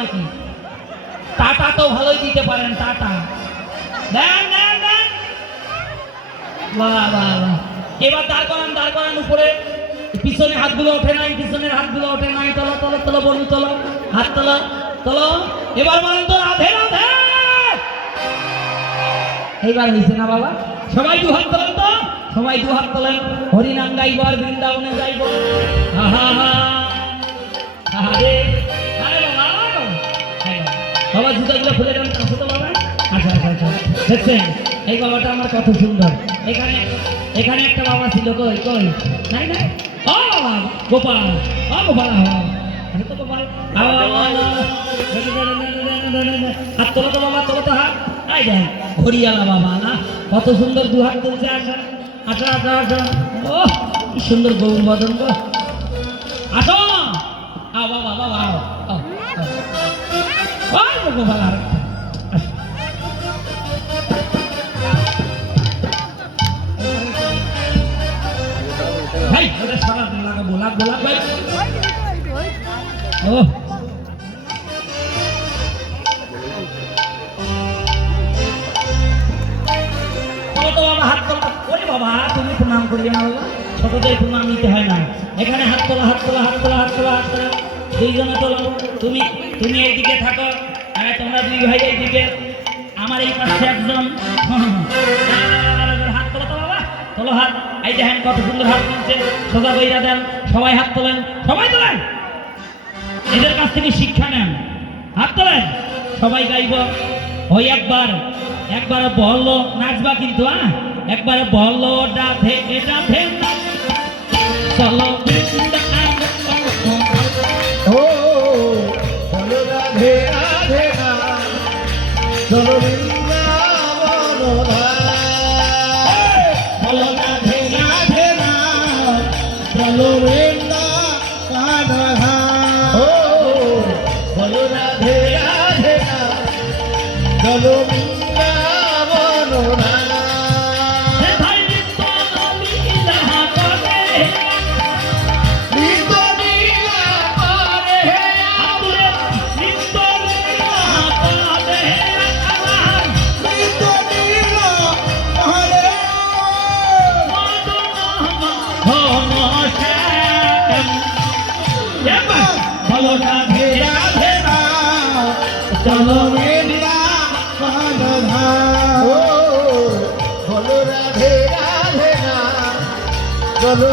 নাকি? টাটা তো ভালোই দিতে পারেন, টাটা দেন দেন দেন। বাহ বাহ বাহ। এবার দাঁড় করান উপরে। পিছনে হাতগুলো ওঠে নাই, পিছনের হাতগুলো ওঠে নাই। তোলো তোলো তোলো বলু, তোলো হাত, তোলো তোলো। এবার বলেন তো রাধে রাধে। এইবার হয়েছে না বাবা? সবাই দু হাত তোলেন তো, সবাই দু হাত তোলেন। হরিনাম গাইব আর বৃন্দাবনে যাইব। আহা হা আরে আরে বাবা, বাবা জুতাগুলো খুলে দেন তো বাবা। আচ্ছা আচ্ছা আচ্ছা, দেখছেন এই বাবাটা আমার কত সুন্দর। এখানে এখানে একটা বাবা ছিল, কই কই নাই নাই। ও বাবা গোপাল, ও গোপাল, তো গোপাল। হাত তোলো তো বাবা, তোলো তো হাত। এই দেখ হরিয়ালা বাবা না, কত সুন্দর দু হাত তুলছে। আসা আচ্ছা আচ্ছা আচ্ছা, ও কি সুন্দর গৌর বদন গো। আসো বাবা বাবা গোপাল। আর ভাই ওটা সারা লাগাবো, লাগবো লাগবে। ও হাত তোলা। ওরে বাবা তুমি প্রণাম করিয়ে না বাবা, ছোটদের প্রণাম নিতে হয় না। এখানে হাত তোলা হাত তোলা হাত তোলা হাত তোলা হাত তোলা, দুইজনে তোলো। তুমি তুমি এইদিকে থাকো, তোমরা দুই ভাই এইদিকে, আমার এই পাশে একজন। হাত তোলো তো বাবা, তোলো হাত। এই দেখেন কত সুন্দর হাত তুলছে, সোজা বইরা দেন। সবাই হাত তোলেন, সবাই তোলেন, এদের কাছ থেকে শিক্ষা নেন। হাত তোলেন, সবাই গাইব। ওই একবার বললো নাচবা কিন্তু, একবারে বললো রাধে রাধে চলো। ও বলো রাধে রাধে না, চলো বৃন্দাবন বলো রাধে রাধে না, চলো বৃন্দাবন। ও বলো রাধে রাধে না, চলো বৃন্দাবন। বলো রাধে রাধে না, চলো বৃন্দাবন। ও বলো রাধে রাধে না, চলো